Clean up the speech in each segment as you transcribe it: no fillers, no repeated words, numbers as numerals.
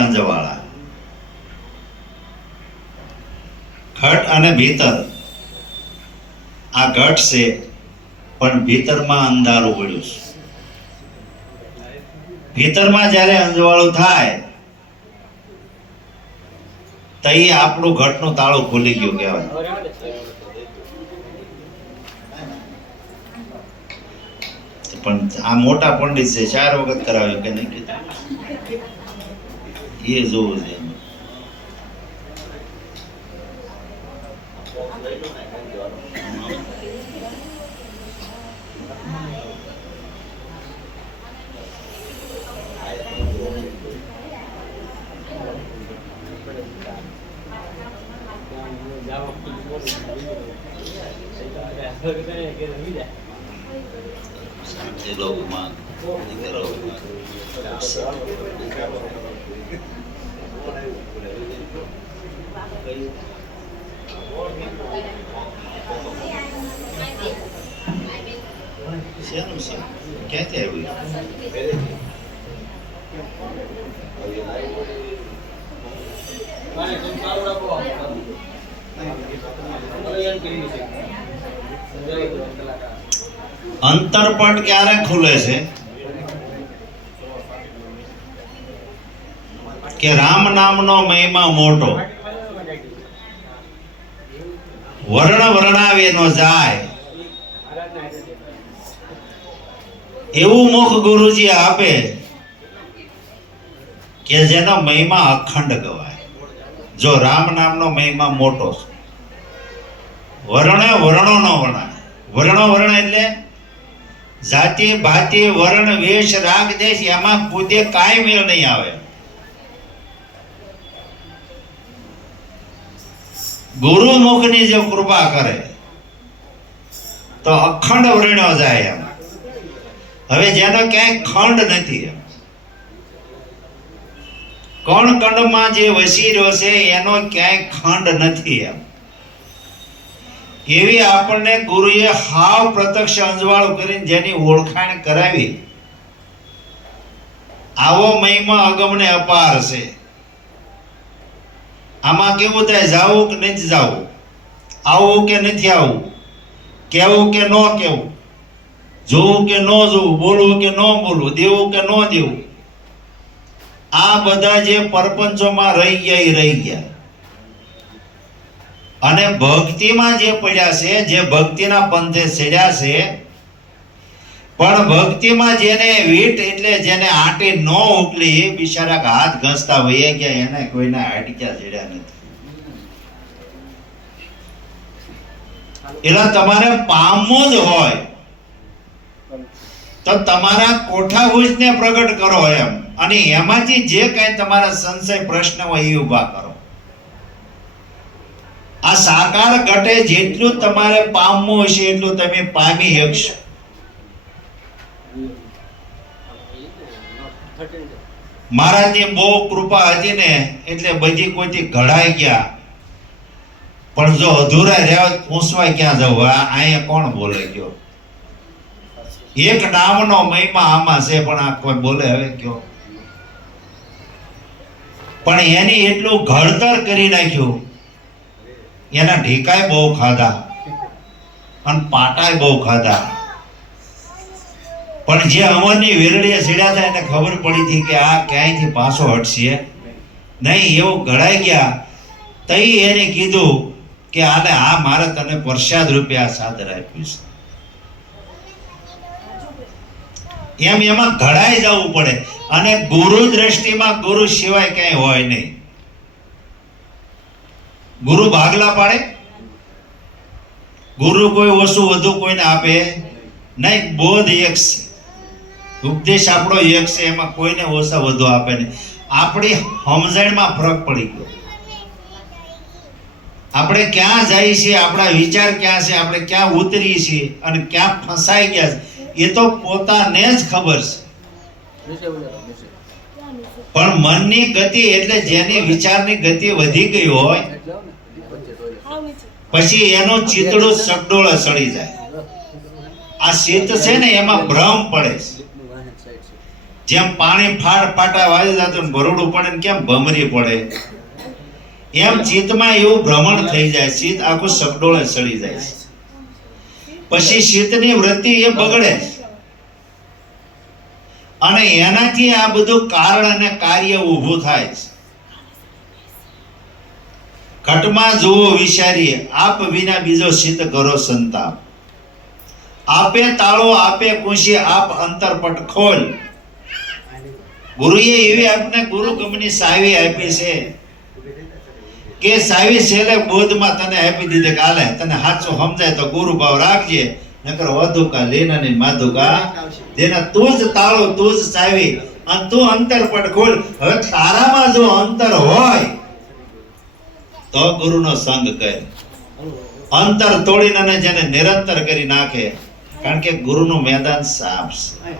અંજવાળા ઘટ અને ભીતર આ ઘટ છે પણ ભીતરમાં અંધારું પડ્યું છે. ભીતરમાં જ્યારે અંજવાળું થાય તો એ આપણું ઘટનું તાળું ખુલી ગયું કહેવાય. પણ આ મોટા પંડિત છે 4 વખત કરાવ્યું કે નહીં કીધું એ જોવું છે. ક્યાંથી આવ્યું? અંતરપટ ક્યારે ખુલે છે કે રામ નામનો મહિમા મોટો વર્ણ વર્ણાવે નો જાય એવું મુખ ગુરુજી આપે કે જેનો મહિમા અખંડ ગવાય. જો રામ નામનો મહિમા મોટો છે, વર્ણ વર્ણો નો વર્ણાય. વર્ણો વર્ણ એટલે જાતિ ભાતિ વર્ણ વેશ રાગ દેશ એમાં કુદે કાંઈ મેળ નહીં આવે. ગુરુમુખની જે કૃપા કરે તો અખંડ વર્ણ્યો જાય એમ. હવે જેનો ક્યાંય ખંડ નથી, કણ કણમાં જે વસી રહ્યો છે એનો ક્યાંય ખંડ નથી એમ. એવી આપણને ગુરુએ હાવ પ્રત્યક્ષ અંજવાળું કરીને જેની ઓળખાણ કરાવી, આવો મહિમા અગમને અપાર છે. આમાં કેવું થાય, જાવું કે નથી જાવું, આવું કે નથી આવવું, કેવું કે ન કેવું, જોવું કે ન જોવું, બોલવું કે ન બોલવું, દેવું કે ન દેવું, આ બધા જે પરપંચોમાં રહી ગયા એ રહી ગયા. અને ભક્તિમાં જે પડ્યા છે, જે ભક્તિના પંથે ચડ્યા છે, પણ ભક્તિમાં જેને વીટ એટલે જેને આંટી ન ઉકલી બિચારા હાથ ઘસતા વહી ગયા, એને કોઈના હાડક્યા ચડ્યા નથી. એટલે તમારે પામવું જ હોય તો તમારા કોઠાભુજને પ્રગટ કરો એમ, અને એમાંથી જે કઈ તમારા સંશય પ્રશ્ન હોય એ ઉભા કરો. આ સાકાર ઘટે જેટલું તમારે પામવું હશે એટલું તમે પામી શકશો. મહારાજની બહુ કૃપા હતી ને એટલે બધી કોઈથી ઘડાઈ ગયા, પણ જો અધૂરા રહ્યા પૂછવા ક્યાં જવું? અહીંયા કોણ બોલે ગયો? એક નામનો મહિમા આમાં છે પણ આ કોઈ બોલે હવે કયો? પણ એની એટલું ઘડતર કરી નાખ્યું, એના ઢીકાય બહુ ખાધા અને પાટાય બહુ ખાધા, પણ જે અમરની વેરડીએ ચડ્યા હતા એને ખબર પડી હતી કે આ ક્યાંયથી પાછો હટશે નહીં, એવું ઘડાઈ ગયા. તઈ એને કીધું કે આને આ મારે તને પ્રસાદ રૂપે આ સાદર આપ્યું છે એમ. એમાં ઘડાઈ જવું પડે. અને ગુરુ દ્રષ્ટિમાં ગુરુ સિવાય ક્યાંય હોય નહીં. ગુરુ ભાગલા પાડે, ગુરુ કોઈ ઓછું વધુ કોઈને આપે નહીં. બોધ એક છે, ઉપદેશ આપણો એક છે, એમાં કોઈને ઓછા વધુ આપે નહીં. આપણી સમજણમાં ફરક પડી ગયો. આપણે ક્યાં જઈએ છીએ, આપણા વિચાર ક્યાં છે, આપણે ક્યાં ઉતરીએ છીએ અને ક્યાં ફસાઈ ગયા છે એ તો પોતાને જ ખબર છે. પણ મનની ગતિ એટલે જેની વિચારની ગતિ વધી ગઈ હોય પછી એનું ચિતડું સગડોળ સડી જાય. આ શીત છે ને એમાં ભ્રમ પડે છે. જેમ પાણી ફાટા વાળી જતું ભરોડું પડે ને કેમ ભમરી પડે, એમ ચિત્તમાં એવું ભ્રમણ થઈ જાય, ચિત્ત આખું સકડોળે ચડી જાય છે. પછી ચિત્તની વૃત્તિ એ બગડે અને એનાથી આ બધું કારણ અને કાર્ય ઊભું થાય છે. ઘટમાં જુઓ વિચારીએ, આપ વિના બીજો ચિત્ત કરો સંતાપ. આપે તાળો આપે કુશી, આપ અંતરપટ ખોલ. ગુરુએ એવી આપને ગુરુ ગમની સાવી આપી છે કે સાવી છેલ્લે બોધમાં તને આપી દીધી કે હાલે તને સાચું સમજાય તો ગુરુ ભાવ રાખજે, નકર વધુકા લેનાની માધુકા જેના તું જ તાળો તું જ સાવી અને તું અંતરપટ ખોલ. હવે તારામાં જો અંતર હોય તો ગુરુનો સંગ કર. અંતર તોડીને જેને નિરંતર કરી નાખે, કારણ કે ગુરુનું મેદાન સાફ છે,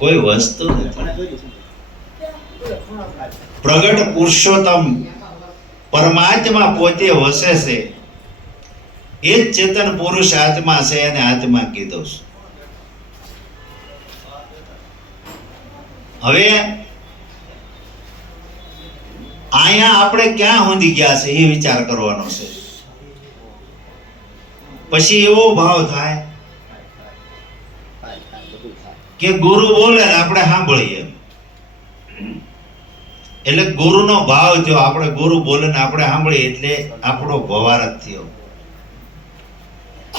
કોઈ વસ્તુ નથી. પ્રગટ પુરુષોત્તમ પરમાત્મા પોતે વસે છે, એ જ ચેતન પુરુષ આત્મા છે, એને આત્મા કીધો છે. હવે અહીંયા આપણે ક્યાં સુધી ગયા છે એ વિચાર કરવાનો છે. પછી એવો ભાવ થાય કે ગુરુ બોલે ને આપણે સાંભળીએ, એટલે ગુરુનો ભાવ થયો. આપણે ગુરુ બોલે ને આપણે સાંભળીએ એટલે આપણો ભવાર જ થયો.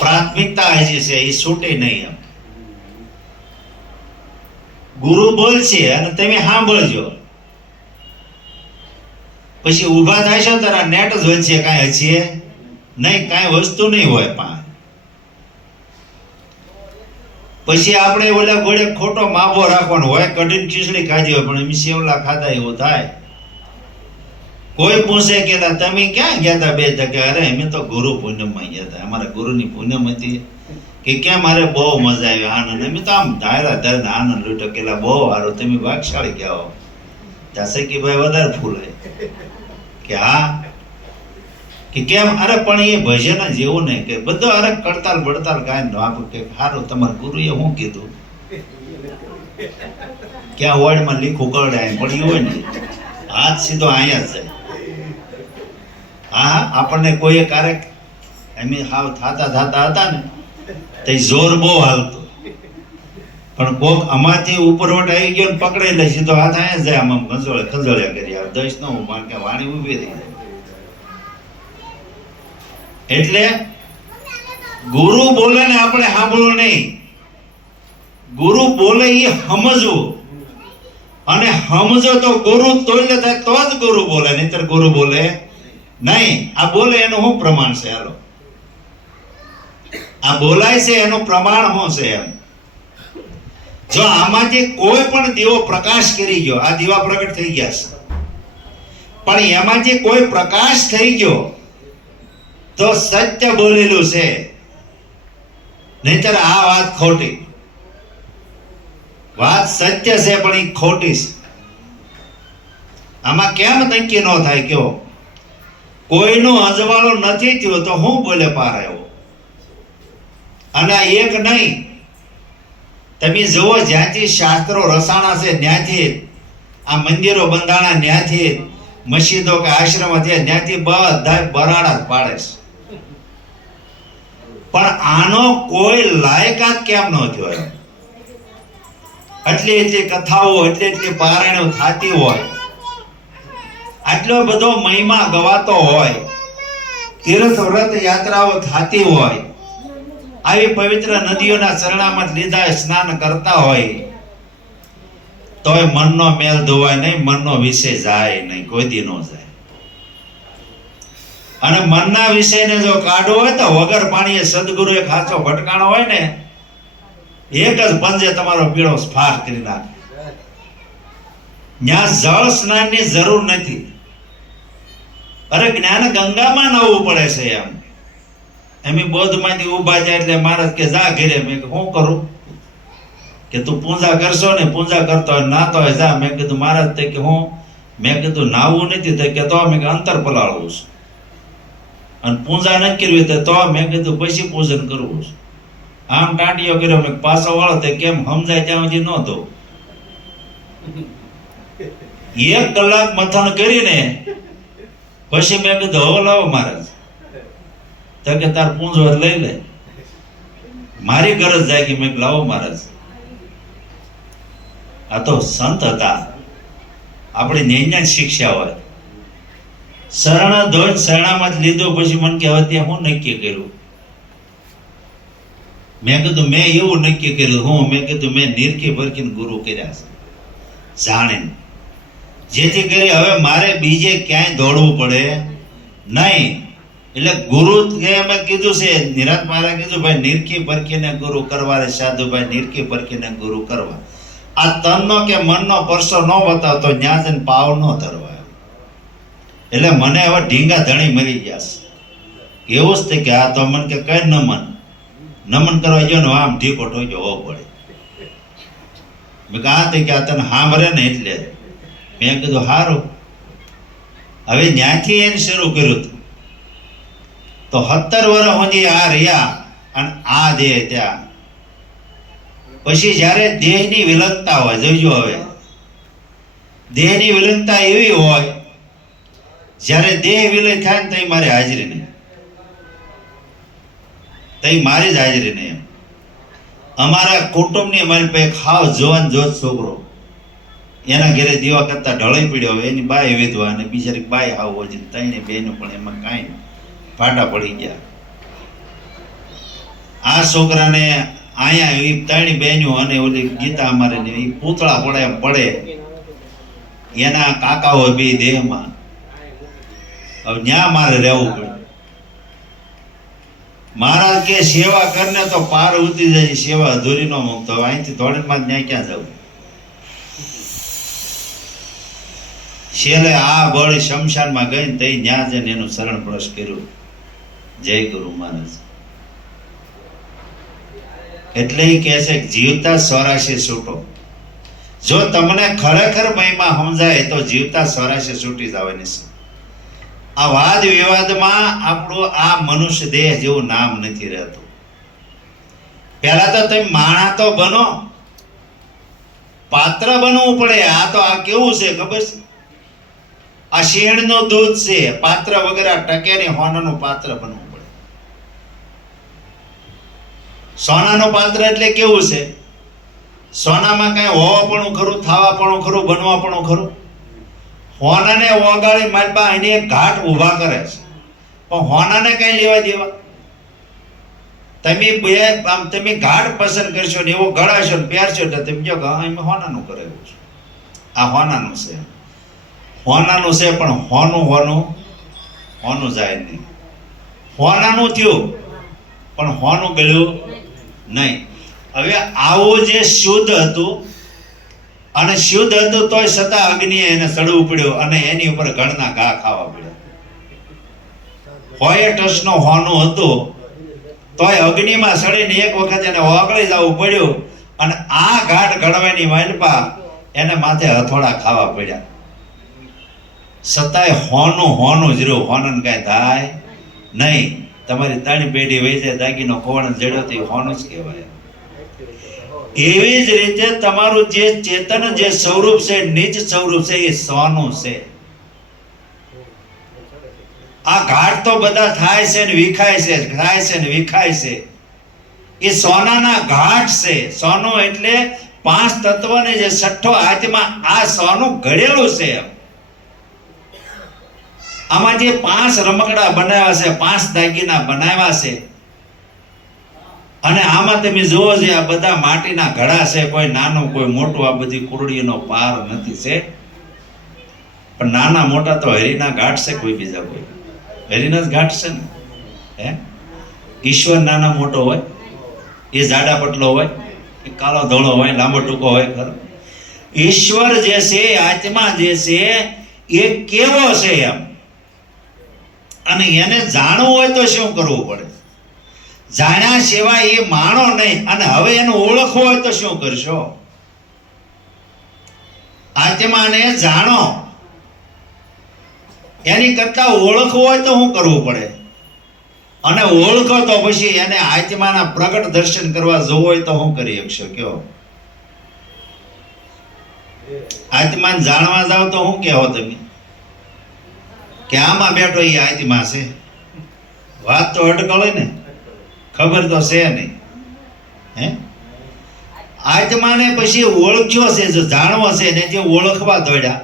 પ્રાથમિકતા હજી છે એ છૂટે નહીં. એમ ગુરુ બોલશે અને તમે સાંભળજો, પછી ઊભા થાય છે તારા નેટ જ વધશે, કાંઈ હશે નહીં, કાંઈ વસ્તુ નહીં હોય. પછી આપણે ઓલા ઘોડે ખોટો માવો રાખવાનો હોય, કઢીને ખીચડી ખાધી હોય પણ એમ સેવલા ખાધા એવું થાય. કોઈ પૂછે કે તમે ક્યાં ગયા હતા બે ટકે, અરે અમે તો ગુરુ પૂનમમાં ગયા હતા, અમારા ગુરુની પૂનમ હતી. કે કેમ મારે બહુ મજા આવી, આનંદ. અમે તો આમ ધારા ધરને આનંદ લૂટો, કેલા બહુ સારું, તમે ભાગશાળી ગયા હો. ત્યાં કે ભાઈ વધારે ફૂલાય કે હા કે કેમ, અરે પણ એ ભજન જ એવું નહીં કે બધો અરે કડતાલ બડતાલ ગાય નો આપો કે સારું તમારા ગુરુએ શું કીધું, ક્યાં વર્ડમાં લીખું કરડાય પડ્યું હોય ને હાથ સીધો અહીંયા જ જાય. હા આપણને કોઈ ક્યારેક એમ હાવ થાતા હતા ને તે જોર બહુ હાલતું, પણ કોક અમાથી ઉપરવટ આવી ગયો ને પકડી લે સીધો હાથ અહીંયા જાય, આમ ખંજોળ્યા કરી આવે દસ નો કે વાણી ઉભી રહી જાય. એટલે ગુરુ બોલે ને આપણે સાંભળવું નહીં, ગુરુ બોલે એ સમજવું, અને સમજો તો ગુરુ તોલ્ય થાય તો જ ગુરુ બોલે, નહીતર ગુરુ બોલે નહીં. આ બોલે એનું શું પ્રમાણ છે? હાલો, આ બોલાય છે એનું પ્રમાણ શું છે? એમ જો આમાંથી કોઈ પણ દીવો પ્રકાશ કરી ગયો, આ દીવા પ્રગટ થઈ ગયા છે, પણ એમાંથી કોઈ પ્રકાશ થઈ ગયો તો સત્ય બોલેલું છે, નહીતર આ વાત ખોટી. વાત સત્ય છે પણ એ ખોટી છે. આમાં કેમ નક્કી ન થાય? કયો કોઈનો અજવાળો નથી થયો તો હું બોલે પાર આવ્યો. અને એક નહીં, તમે જુઓ જ્યાંથી શાસ્ત્રો રસાણા છે ત્યાંથી, આ મંદિરો બંધાણા ત્યાંથી, મસ્જિદો કે આશ્રમ છે ત્યાંથી બધા બરાડા જ પાડે છે. પણ આનો કોઈ લાયકાત કેમ ન થયો? એટલી કથાઓ એટલી પારાયણો થતી હોય, આટલો બધો મહિમા ગવાતો હોય, તીર્થ વ્રત યાત્રાઓ થતી હોય, આવી પવિત્ર નદીઓના ચરણામાં લીધા સ્નાન કરતા હોય, તોય મનનો મેલ ધોવાય નહીં, મનનો વિષય જાય નહીં, કોઈ દી ન જાય. અને મનના વિષયને જો કાઢવો હોય તો વગર પાણીએ સદગુરુ એક હાચો ભટકાણો હોય ને, એક જ પંજે તમારો પીળો ફાર કરી નાખે. ત્યાં જળ સ્નાનની જરૂર નથી. અરે જ્ઞાન ગંગામાં નવું પડે છે. એમ બોધમાંથી ઉભા જાય એટલે મહારાજ કે જા ઘરે. મેં શું કરું? કે તું પૂજા કરશો ને, પૂજા કરતો હોય નાતો હોય જા. મેં કીધું મહારાજ તે કે હું, મેં કીધું નાવું નથી તો કે તો મેં અંતર પલાળવું છું, અને પૂજા ન કરવી તો મેં કીધું પછી પૂજન કરવું છે. આમ ટાંટીઓ કર્યો, મેં પાછો વાળો તે કેમ સમજાય ત્યાં સુધી નહોતો. 1 કલાક મથન કરીને પછી મેં કીધું હવે લાવો મહારાજ. તો કે તાર પૂંજો લઈ લે. મારી ગરજ જાગી, મેં કીધું લાવો મહારાજ. આ તો સંત હતા, આપણી ન્યાય શિક્ષા હોય. શરણ ધોઈ શરણામાં જ લીધો. પછી મને કે હવે ત્યાં હું નક્કી કર્યું? મેં કીધું મેં એવું નક્કી કર્યું. હું મેં કીધું મેં નિરખી ભરખીને ગુરુ કર્યા છે, જાણીને, જેથી કરી હવે મારે બીજે ક્યાંય દોડવું પડે નહીં. એટલે ગુરુ મેં કીધું છે, નિરાંત મહારાજ કીધું ભાઈ નિરખી ભરખીને ગુરુ કરવા રે સાધુ ભાઈ, નિરખી ભરખીને ગુરુ કરવા. આ તનનો કે મનનો પરસો ન બતાવતો ન્યા જઈને પાવ ન ધરવા. એટલે મને હવે ઢીંગા ધણી મરી ગયા છે. એવું જ તે કે આ તો મન કે કઈ નમન કરવા ગયો ને આમ ઢીકો ઠોક્યો હોવો પડે. મેં કહા તે કે આ તને સાંભળે ને એટલે મેં કીધું સારું. હવે ન્યાથી એને શરૂ કર્યું તો 17 વર્ષ સુધી આ રહ્યા અને આ દેહ ત્યાં. પછી જ્યારે દેહની વિલંગતા હોય, જોઈજો હવે દેહની વિલંગતા એવી હોય, જ્યારે દેહ વિલય થાય ને તઈ મારી હાજરી નહીં, તઈ મારી જ હાજરી નહીં. અમારા કુટુંબની અમારી પાસે ખાવ જવાન જોત છોકરો એના ઘરે દીવા કરતા ઢળી પડ્યો હોય, એની બાઈ વિધવા અને બિચારી બાઈ આવ હોય, તઈને બેનું પણ એમાં કાંઈ ફાટા પડી ગયા. આ છોકરાને અહીંયા એ ત્રણેય બહેનો અને ઓલી ગીતા અમારે એ પૂતળા પડે એમ પડે, એના કાકા હોય બે દેહમાં. હવે ન્યા મારે રહેવું પડે. મહારાજ કે સેવા કરને તો પાર ઉતરી જાય, સેવા અધૂરી ન મૂકતો. અહીંથી દોડીને માં ન્યા ક્યાં જવું? છેલ્લે આ બળી શમશાનમાં ગઈ ને તઈ ન્યા જઈને એનું શરણ પ્રવેશ કર્યું. જય ગુરુ મહારાજ. એટલે એ કહે છે જીવતા 84 છૂટો. જો તમને ખરેખર મહિમા સમજાય તો જીવતા 84 છૂટી જવાની છે. આ વાદ વિવાદમાં આપણું આ મનુષ્ય દેહ જેવું નામ નથી રહેતું. પહેલા તો તમે માણા તો બનો, પાત્ર બનવું પડે. આ તો આ કેવું છે ખબર છે? આ શેણનું દૂધ છે, પાત્ર વગેરે ટકે નહીં. હોનાનું પાત્ર બનવું પડે. સોનાનું પાત્ર એટલે કેવું છે? સોનામાં કઈ હોવાપણું ખરું, થાવાપણું ખરું, બનવાપણું ખરું? હોનાને ઓગાળી માલબા એને એક ઘાટ ઊભા કરે છે, પણ હોનાને કઈ લેવા દેવા? તમે ઘાટ પસંદ કરશો ને એવો ગળાશો ને પહેરશો એટલે તમે કહો હા એમ હોનાનું કરેલું છે. આ હોનાનું છે, હોનાનું છે, પણ હોનું જાય નહીં. હોનાનું થયું પણ હોનું ગળ્યું નહીં. હવે આવું જે શુદ્ધ હતું અને શુદ્ધ હતું તોય છતાં અગ્નિએ એને સડવું પડ્યું અને એની ઉપર ઘણના ઘા ખાવા પડ્યા. હોય ટસનો હોનું હતું તોય અગ્નિમાં સડીને એક વખત એને ઓગળી જવું પડ્યું અને આ ઘાટ ઘડવાની માલપા એને માથે હથોડા ખાવા પડ્યા. છતાંય હોનું જ રહ્યું. હોનન કાંઈ થાય નહીં. તમારી 3 પેઢી વહી જાય, દાગીનો કોણ જડ્યો તો હોનું જ કહેવાય. એવી જ રીતે તમારું જે ચેતન જે સ્વરૂપ છે, નિજ સ્વરૂપ છે, એ સોનું છે. આ ઘાટ તો બધા થાય છે ને વિખાય છે, થાય છે ને વિખાય છે. એ સોનાના ઘાટ છે. સોનું એટલે 5 તત્વને જે 6ઠો આત્મા, આ સોનું ઘડેલું છે. આમાં જે 5 રમકડા બનાવ્યા છે, 5 દાગીના બનાવ્યા છે, અને આમાં તમે જુઓ છે આ બધા માટીના ઘડા છે. કોઈ નાનું કોઈ મોટું, આ બધી કુરડીનો પાર નથી છે. પણ નાના મોટા તો હરિના ઘાટ છે, કોઈ બીજા કોઈ હરિના જ ઘાટ છે ને. હે ઈશ્વર નાના મોટો હોય, એ જાડા પટલો હોય, એ કાળો ધોળો હોય, લાંબો ટૂંકો હોય. ખરો ઈશ્વર જે છે, આત્મા જે છે, એ કેવો છે એમ. અને એને જાણવું હોય તો શું કરવું પડે? જાણ્યા સિવાય એ માણો નહીં. અને હવે એનું ઓળખવું હોય તો શું કરશો? આત્માને જાણો. એની કરતા ઓળખવું હોય તો શું કરવું પડે? અને ઓળખો તો પછી એને આત્માના પ્રગટ દર્શન કરવા જવું હોય તો શું કરી શકશો? કયો આત્માને જાણવા જાવ તો શું કહેવો તમે કે આમાં બેઠો એ આત્મા છે? વાત તો અટકળે ને, ખબર તો છે નહીં. હે, આત્માને પછી ઓળખ્યો છે, જો જાણવો છે ને જે ઓળખવા દોડ્યા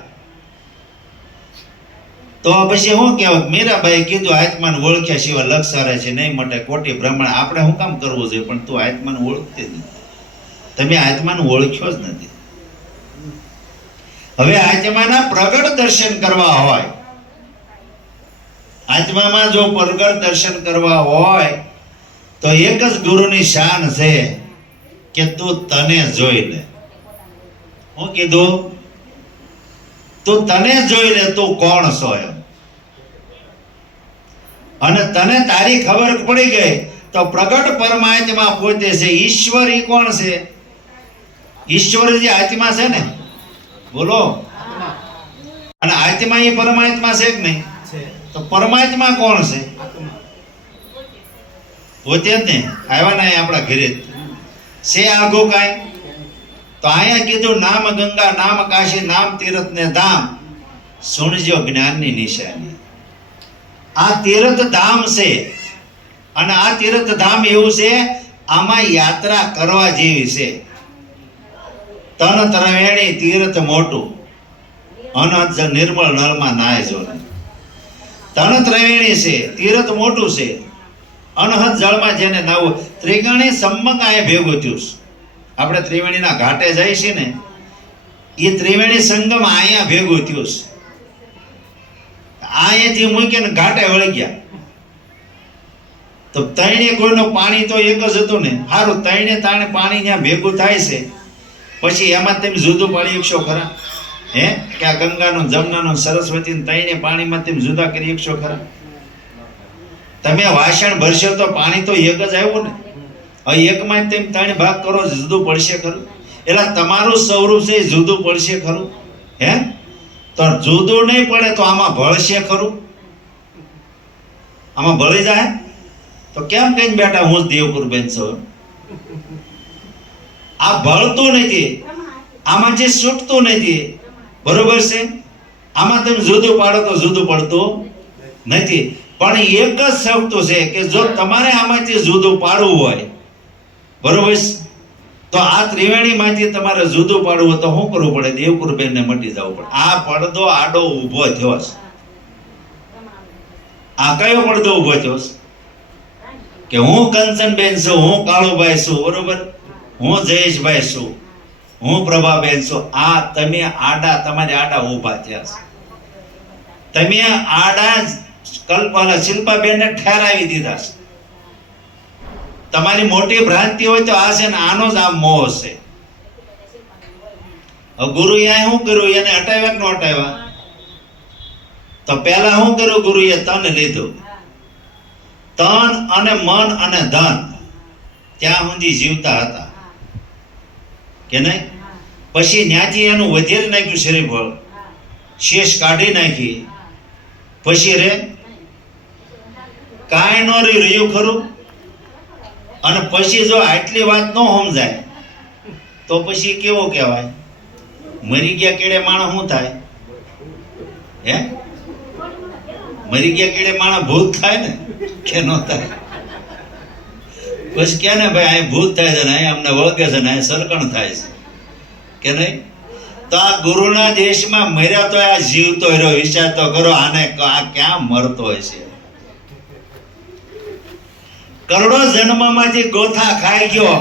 તો પછી શું કહેવાય? મીરાબાઈ કીધું આત્માને ઓળખ્યા સિવાય લક્ષારે છે નહીં મટે કોટી બ્રહ્મણ. આપણે શું કામ કરવું જોઈએ? પણ તું આત્માને ઓળખતી નથી. તમે આત્માને ઓળખ્યો જ નથી. હવે આત્માના પ્રગટ દર્શન કરવા હોય, આત્મામાં જો પ્રગટ દર્શન કરવા હોય તો એક જ ગુરુની શાન છે કે તું તને જોઈ લે. હું કીધું? તું તને જોઈ લે, તું કોણ છો એમ. અને તને તારી ખબર પડી ગઈ તો પ્રગટ પરમાત્મા પોતે છે. ઈશ્વર ઈ કોણ છે? ઈશ્વર જે આત્મા છે ને, બોલો. અને આત્મા એ પરમાત્મા છે કે નહીં? તો પરમાત્મા કોણ છે? પોતે જ ને. આવ્યા ને આપણા ઘરે છે આગો કાંઈ? તો અહીંયા કીધું નામ ગંગા, નામ કાશી, નામ તીર્થ ને ધામ, સુણજો જ્ઞાનની નિશાની. આ તીર્થ ધામ છે. અને આ તીર્થ ધામ એવું છે, આમાં યાત્રા કરવા જેવી છે. તન ત્રવેણી તીર્થ મોટું, અનંત નિર્મળ નળમાં નાય જો. તન ત્રવેણી છે, તીર્થ મોટું છે, અનહદ જળમાં જેને નાવું. ત્રિગણી સંમંગ આ ભેગું થયું. આપણે ત્રિવેણીના ઘાટે જાય છે ને, એ ત્રિવેણી સંગમ અહીંયા ભેગું થયું. અહીંયાથી મૂકીને ઘાટે વળી ગયા. તો તૈણે કોઈનું પાણી તો એક જ હતું ને. સારું, તૈણે તાણે પાણી ત્યાં ભેગું થાય છે, પછી એમાં તમે જુદું પાડી શકશો ખરા? હે, કે આ ગંગાનું, જમનાનું, સરસ્વતીનું તૈણે પાણીમાં તમે જુદા કરી શકશો ખરા? તમે વાસણ ભરશો તો પાણી તો એક જ આવ્યું ને. હવે એકમાં તેમ ત્રણ ભાગ કરો, જુદું પડશે ખરું? એટલે તમારું સ્વરૂપ છે એ જુદું પડશે ખરું? હે, તો જુદું નહીં પડે તો આમાં ભળશે ખરું? આમાં ભળી જાય તો કેમ કહીને બેઠા હું જ દેવકુરબેન છું? આ ભળતું નથી, આમાં જે છૂટતું નથી. બરોબર છે? આમાં તમે જુદું પાડો તો જુદું પડતું નથી. પણ એક જ શબ્દ છે કે જો તમારે આમાંથી જુદું પાડવું હોય, બરોબર, તો આ ત્રિવેણીમાંથી તમારે જુદું પાડવું હોય તો શું કરવું પડે? દેવકુરબેનને મટી જવું પડે. આ પડદો આડો ઊભો થયો છે. આ કયો પડદો ઊભો થયો છે? કે હું કંચનબેન છું, હું કાળુભાઈ છું, બરોબર, હું જયેશભાઈ છું, હું પ્રભાબેન છું. આ તમે આડા, તમારે આડા ઊભા થયા છે. તમે આડા કલ્પના શિલ્પાબેનને ઠેરાવી દીધા છે. તમારી મોટી ભ્રાંતિ હોય તો આ છે ને, આનો જ આ મોહ છે. ગુરુએ શું કર્યું? એને હટાવ્યા કે ન હટાવ્યા? તો પહેલા શું કર્યું? ગુરુએ તન લીધું. તન અને મન અને ધન ત્યાં સુધી જીવતા હતા કે નહીં? પછી ત્યાંથી એનું વધેરી નાખ્યું શરીર, શેષ કાઢી નાખી. પછી રે કાંઈ ન રહ્યું ખરું? અને પછી જો આટલી વાત ન સમજાય તો પછી કેવો કહેવાય? મરી ગયા કેડે માણસ શું થાય? હે, મરી ગયા કેડે માણસ ભૂત થાય ને કે ન થાય? પછી કે ને ભાઈ અહીં ભૂત થાય છે ને, અહીં અમને વળગે છે ને, અહીં સરકણ થાય છે કે નહીં? તો આ ગુરુના દેશમાં મર્યા તો આ જીવતો રહ્યો. વિચાર તો કરો, આને આ ક્યાં મરતો હોય છે? કરોડો જન્મમાંથી ગોથા ખાઈ ગયો,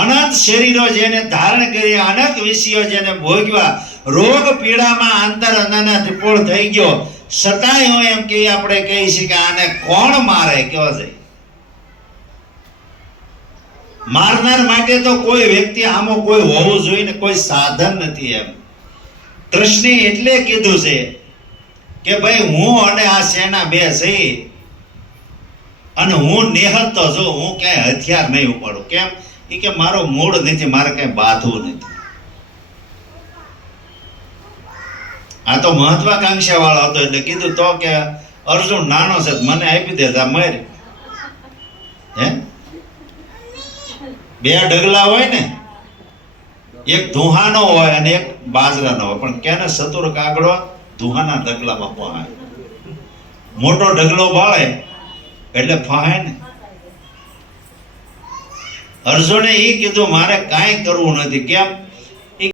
અનંત શરીરો જેને ધારણ કરી, અનેક વિષયો જેને ભોગવ્યા, રોગ પીડામાં આંતર અનાના ટીપોળ થઈ ગયો, છતાંય હું એમ કે આપણે કહી છીએ કે આને કોણ મારે? કેવા છે? મારનાર માટે તો કોઈ વ્યક્તિ આમો કોઈ હોવું જોઈએ ને, કોઈ સાધન નથી. એમ કૃષ્ણે એટલે કીધું છે કે ભાઈ હું અને આ સેના બે છે, અને હું નિહત તો જો, હું ક્યાંય હથિયાર નહીં ઉપાડું. કેમ? એ કે મારો મૂળ નથી, મારે કઈ બાંધવું નથી. આ તો મહત્વાકાંક્ષા વાળો હતો એટલે કીધું તો કે અર્જુન નાનો છે, મને આપી દેતા મર. હે, બે ડગલા હોય ને, એક ધુહાનો હોય અને એક બાજરાનો હોય, પણ કેને ચતુર કાગડો ધુહાના ઢગલામાં પહાય. મોટો ઢગલો બાળે એટલે ફહાય ને. અર્જુને એ કીધું મારે કાંઈ કરવું નથી. કેમ?